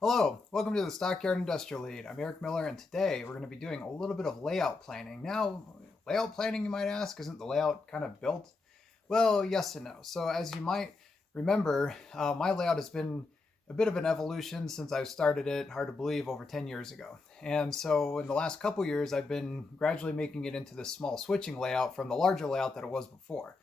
Hello, welcome to the Stockyard Industrial Lead. I'm Eric Miller, and today we're going to be doing a little bit of layout planning. Now, layout planning, you might ask, isn't the layout kind of built? Well, yes and no. So, as you might remember, my layout has been a bit of an evolution since I started it, hard to believe, over 10 years ago. And so, in the last couple years, I've been gradually making it into this small switching layout from the larger layout that it was before.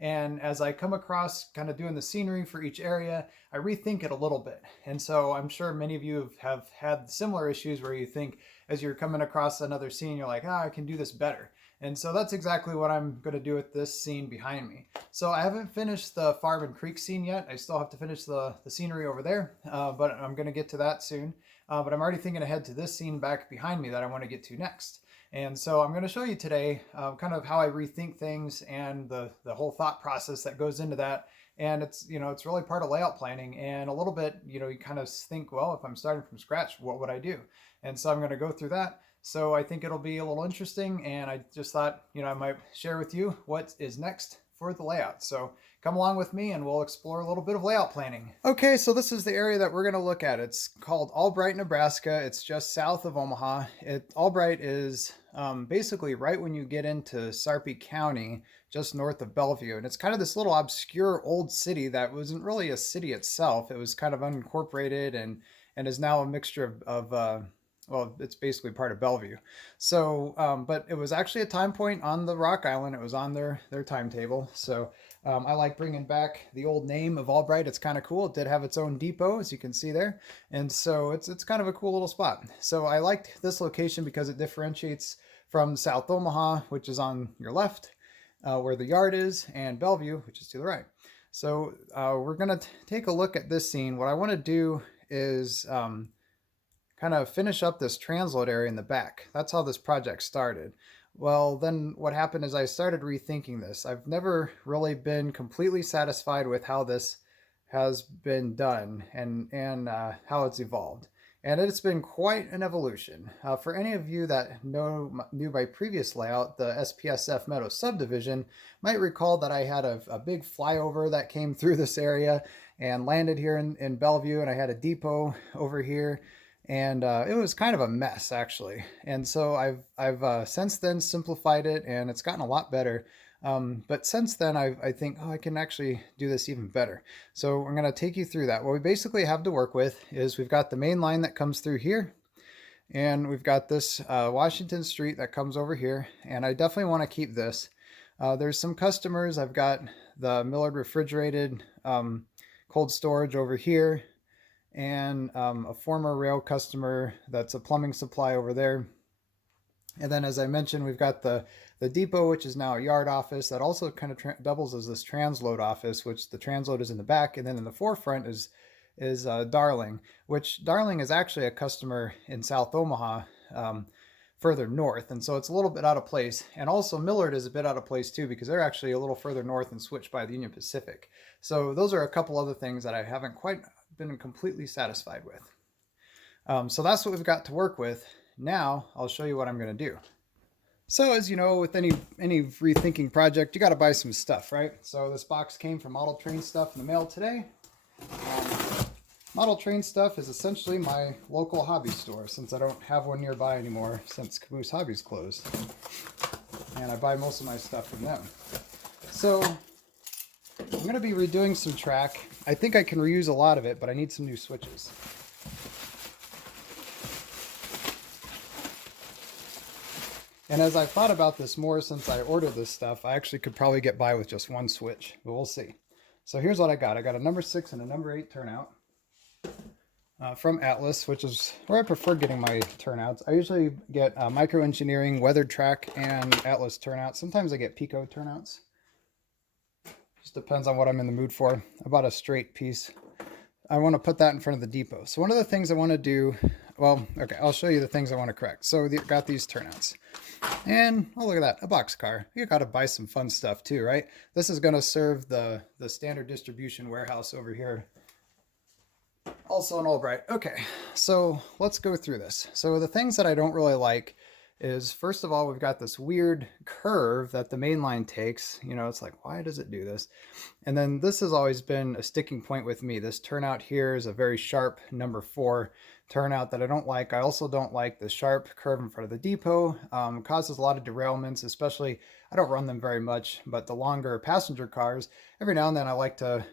And as I come across kind of doing the scenery for each area, I rethink it a little bit. And so I'm sure many of you have had similar issues where you think as you're coming across another scene, you're like, I can do this better. And so that's exactly what I'm going to do with this scene behind me. So I haven't finished the farm and creek scene yet. I still have to finish the scenery over there, but I'm going to get to that soon. But I'm already thinking ahead to this scene back behind me that I want to get to next. And so I'm going to show you today kind of how I rethink things and the whole thought process that goes into that. And it's really part of layout planning, and a little bit, you kind of think, well, if I'm starting from scratch, what would I do? And so I'm going to go through that. So I think it'll be a little interesting, and I just thought, I might share with you what is next for the layout. So come along with me and we'll explore a little bit of layout planning. Okay, so this is the area that we're going to look at. It's called Albright, Nebraska. It's just south of Omaha. Albright is basically right when you get into Sarpy County, just north of Bellevue. And it's kind of this little obscure old city that wasn't really a city itself. It was kind of unincorporated and is now a mixture of well, it's basically part of Bellevue. So, but it was actually a time point on the Rock Island. It was on their timetable. So I like bringing back the old name of Albright. It's kind of cool. It did have its own depot, as you can see there. And so it's kind of a cool little spot. So I liked this location because it differentiates from South Omaha, which is on your left, where the yard is, and Bellevue, which is to the right. So we're going to take a look at this scene. What I want to do is kind of finish up this transload area in the back. That's how this project started. Well, then what happened is I started rethinking this. I've never really been completely satisfied with how this has been done and how it's evolved. And it's been quite an evolution. For any of you that knew my previous layout, the SPSF Meadow subdivision, might recall that I had a big flyover that came through this area and landed here in Bellevue, and I had a depot over here. And it was kind of a mess, actually. And so I've since then simplified it, and it's gotten a lot better. But since then, I think, I can actually do this even better. So I'm going to take you through that. What we basically have to work with is we've got the main line that comes through here, and we've got this Washington Street that comes over here, and I definitely want to keep this. There's some customers. I've got the Millard refrigerated cold storage over here, and a former rail customer that's a plumbing supply over there. And then, as I mentioned, we've got the depot, which is now a yard office that also kind of doubles as this transload office, which the transload is in the back. And then in the forefront is Darling, which Darling is actually a customer in South Omaha, further north. And so it's a little bit out of place. And also Millard is a bit out of place too, because they're actually a little further north and switched by the Union Pacific. So those are a couple other things that I haven't quite been completely satisfied with. So that's what we've got to work with. Now I'll show you what I'm going to do. So as you know, with any rethinking project, you got to buy some stuff, right? So this box came from Model Train Stuff in the mail today. Model Train Stuff is essentially my local hobby store, since I don't have one nearby anymore since Caboose Hobbies closed. And I buy most of my stuff from them. So I'm going to be redoing some track. I think I can reuse a lot of it, but I need some new switches. And as I've thought about this more since I ordered this stuff, I actually could probably get by with just one switch, but we'll see. So here's what I got. I got a number 6 and a number 8 turnout from Atlas, which is where I prefer getting my turnouts. I usually get Micro Engineering, Weathered Track, and Atlas turnouts. Sometimes I get Pico turnouts. Just depends on what I'm in the mood for. I bought a straight piece. I want to put that in front of the depot. So one of the things I want to do, well, okay, I'll show you the things I want to correct. So got these turnouts. And, oh, look at that, a boxcar. You got to buy some fun stuff too, right? This is going to serve the standard distribution warehouse over here. Also an Albright. Okay, so let's go through this. So the things that I don't really like is, first of all, we've got this weird curve that the main line takes. It's like, why does it do this? And then this has always been a sticking point with me. This turnout here is a very sharp number 4 turnout that I don't like. I also don't like the sharp curve in front of the depot. It causes a lot of derailments, especially, I don't run them very much, but the longer passenger cars, every now and then I like to,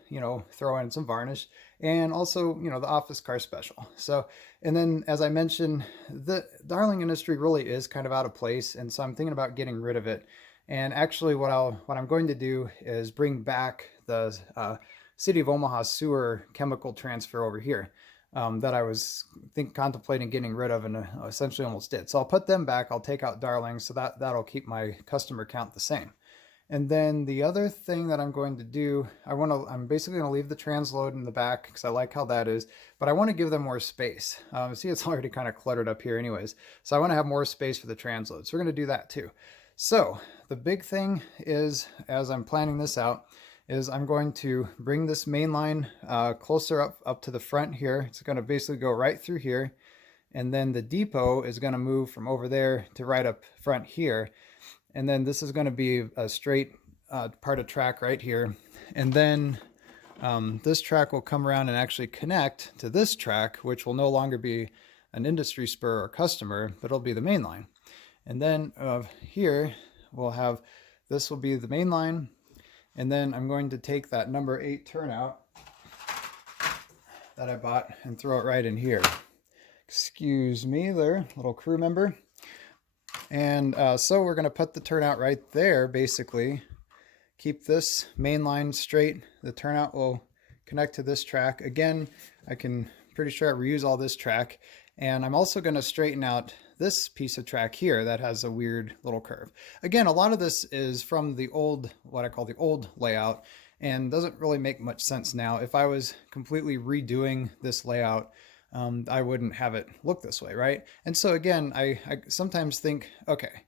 throw in some varnish, and also, the office car special. So, and then as I mentioned, the Darling industry really is kind of out of place. And so I'm thinking about getting rid of it. And actually, what I'm going to do is bring back the City of Omaha sewer chemical transfer over here that I was contemplating getting rid of, and essentially almost did. So I'll put them back. I'll take out Darling, so that'll keep my customer count the same. And then the other thing that I'm going to do, I'm basically going to leave the transload in the back because I like how that is, but I want to give them more space. See, it's already kind of cluttered up here anyways. So I want to have more space for the transload. So we're going to do that too. So the big thing is, as I'm planning this out, is I'm going to bring this main line closer up to the front here. It's going to basically go right through here. And then the depot is going to move from over there to right up front here. And then this is going to be a straight part of track right here. And then this track will come around and actually connect to this track, which will no longer be an industry spur or customer, but it'll be the main line. And then here we'll have, this will be the main line. And then I'm going to take that number 8 turnout that I bought and throw it right in here. Excuse me there, little crew member. And so we're going to put the turnout right there, basically. Keep this main line straight. The turnout will connect to this track. Again, pretty sure I reuse all this track. And I'm also going to straighten out this piece of track here that has a weird little curve. Again, a lot of this is from the old, what I call the old layout, and doesn't really make much sense now. If I was completely redoing this layout, I wouldn't have it look this way, right? And so again, I sometimes think, okay,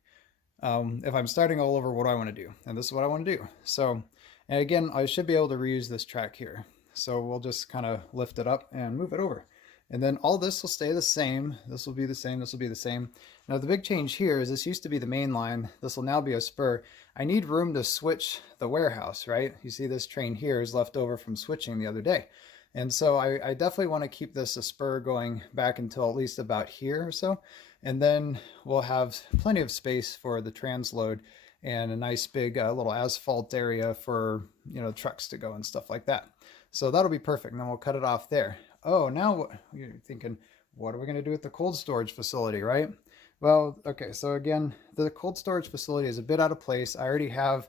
if I'm starting all over, what do I want to do? And this is what I want to do. So, and again, I should be able to reuse this track here. So we'll just kind of lift it up and move it over. And then all this will stay the same. This will be the same. This will be the same. Now the big change here is this used to be the main line. This will now be a spur. I need room to switch the warehouse, right? You see this train here is left over from switching the other day. And so I definitely want to keep this a spur going back until at least about here or so. And then we'll have plenty of space for the transload and a nice big little asphalt area for, trucks to go and stuff like that. So that'll be perfect. And then we'll cut it off there. Oh, now you're thinking, what are we going to do with the cold storage facility, right? Well, okay, so again, the cold storage facility is a bit out of place. I already have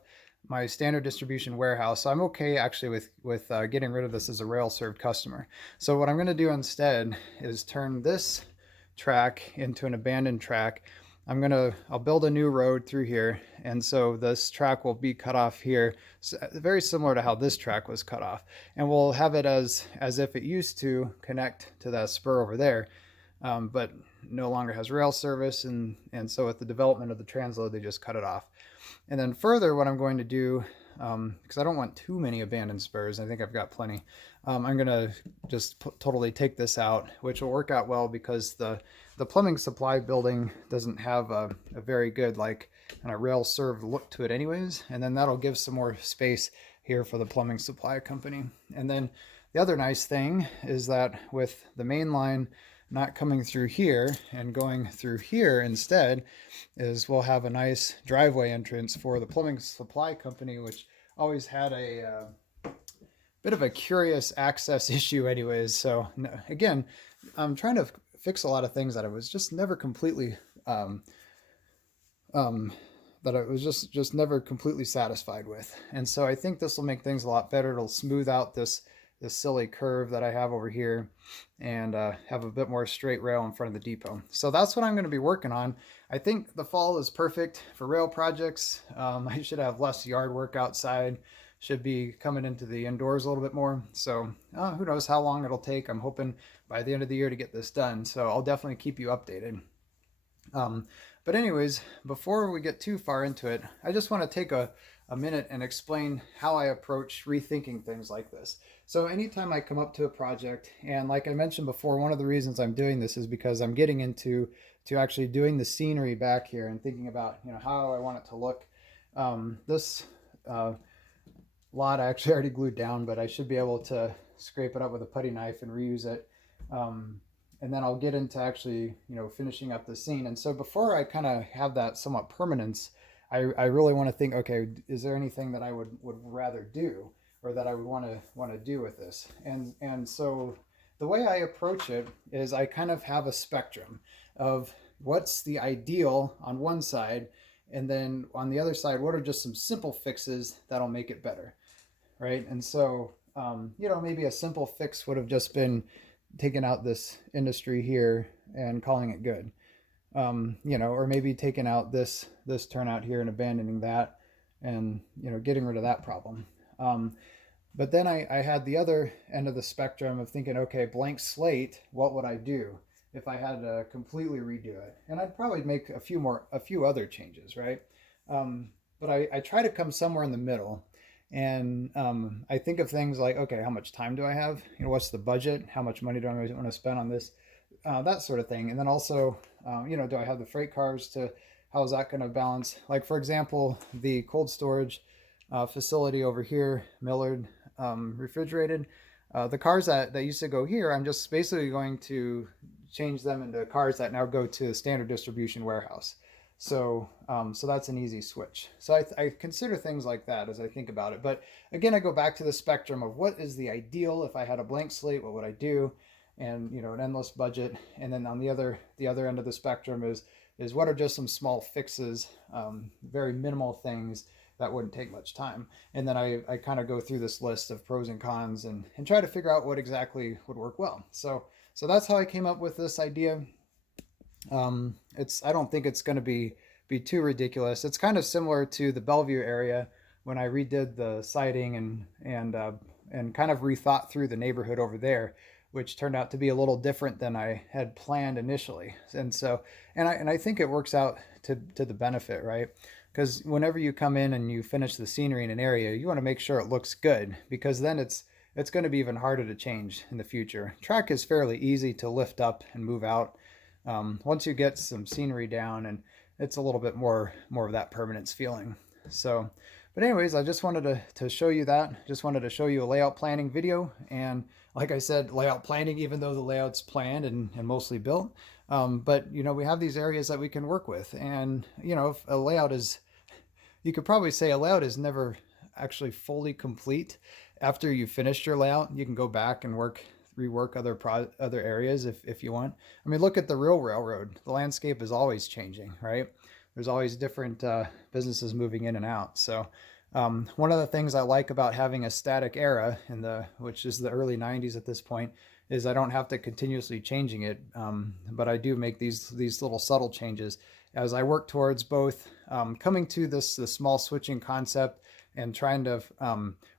my standard distribution warehouse, so I'm okay actually with getting rid of this as a rail served customer. So what I'm going to do instead is turn this track into an abandoned track. I'll build a new road through here, and so this track will be cut off here, so very similar to how this track was cut off, and we'll have it as if it used to connect to that spur over there, but no longer has rail service, and so with the development of the transload, they just cut it off. And then further, what I'm going to do, because I don't want too many abandoned spurs, I think I've got plenty, I'm going to just totally take this out, which will work out well because the plumbing supply building doesn't have a very good kind of rail served look to it anyways. And then that'll give some more space here for the plumbing supply company. And then the other nice thing is that with the main line not coming through here and going through here instead, is we'll have a nice driveway entrance for the plumbing supply company, which always had a bit of a curious access issue anyways. So again, I'm trying to fix a lot of things that I was just never completely never completely satisfied with. And so I think this will make things a lot better. It'll smooth out this silly curve that I have over here and have a bit more straight rail in front of the depot. So that's what I'm going to be working on. I think the fall is perfect for rail projects. I should have less yard work outside. Should be coming into the indoors a little bit more. So who knows how long it'll take. I'm hoping by the end of the year to get this done. So I'll definitely keep you updated. But anyways, before we get too far into it, I just want to take a minute and explain how I approach rethinking things like this. So anytime I come up to a project, and like I mentioned before, one of the reasons I'm doing this is because I'm getting into actually doing the scenery back here and thinking about how I want it to look. lot I actually already glued down, but I should be able to scrape it up with a putty knife and reuse it. And then I'll get into actually, finishing up the scene. And so before I kind of have that somewhat permanence, I really want to think, okay, is there anything that I would rather do, or that I would want to do with this? And so the way I approach it is I kind of have a spectrum of what's the ideal on one side, and then on the other side, what are just some simple fixes that'll make it better, right? And so, maybe a simple fix would have just been taking out this industry here and calling it good, or maybe taking out this turnout here and abandoning that, and getting rid of that problem. But then I had the other end of the spectrum of thinking, okay, blank slate, what would I do if I had to completely redo it? And I'd probably make a few other changes, right? But I try to come somewhere in the middle. And I think of things like, okay, how much time do I have? What's the budget? How much money do I want to spend on this? That sort of thing. And then also, do I have the freight cars how is that going to balance? Like, for example, the cold storage facility over here, Millard Refrigerated, the cars that used to go here, I'm just basically going to change them into cars that now go to the standard distribution warehouse. So that's an easy switch. So I consider things like that as I think about it. But again, I go back to the spectrum of what is the ideal. If I had a blank slate, what would I do? And an endless budget. And then on the other end of the spectrum is what are just some small fixes, very minimal things that wouldn't take much time. And then I kind of go through this list of pros and cons and try to figure out what exactly would work well. So that's how I came up with this idea. I don't think it's going to be too ridiculous. It's kind of similar to the Bellevue area when I redid the siding and kind of rethought through the neighborhood over there, which turned out to be a little different than I had planned initially. And so, and I think it works out to the benefit, right? Because whenever you come in and you finish the scenery in an area, you want to make sure it looks good, because then it's going to be even harder to change in the future. Track is fairly easy to lift up and move out. Once you get some scenery down, and it's a little bit more of that permanence feeling. So, but anyways, I just wanted to show you that. Just wanted to show you a layout planning video. And like I said, layout planning, even though the layout's planned and mostly built. But, we have these areas that we can work with. And, if a layout is, you could probably say a layout is never actually fully complete. After you finished your layout, you can go back and rework other areas if you want. I mean, look at the real railroad. The landscape is always changing, right? There's always different businesses moving in and out. So one of the things I like about having a static era which is the early 90s at this point, is I don't have to continuously changing it. But I do make these little subtle changes as I work towards both coming to the small switching concept and trying to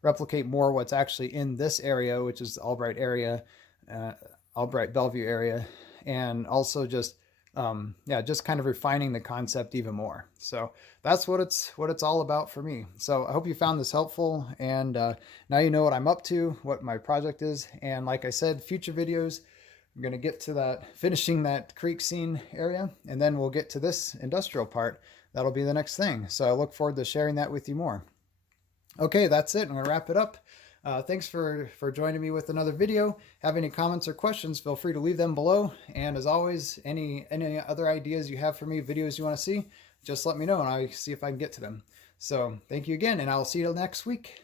replicate more what's actually in this area, which is the Albright area, Albright Bellevue area, and also just kind of refining the concept even more. So that's what it's all about for me. So I hope you found this helpful, and now you know what I'm up to, what my project is, and like I said, future videos, I'm going to get to finishing that creek scene area, and then we'll get to this industrial part. That'll be the next thing. So I look forward to sharing that with you more. Okay, that's it. I'm going to wrap it up. Thanks for joining me with another video. Have any comments or questions, feel free to leave them below. And as always, any other ideas you have for me, videos you want to see, just let me know and I'll see if I can get to them. So thank you again, and I'll see you next week.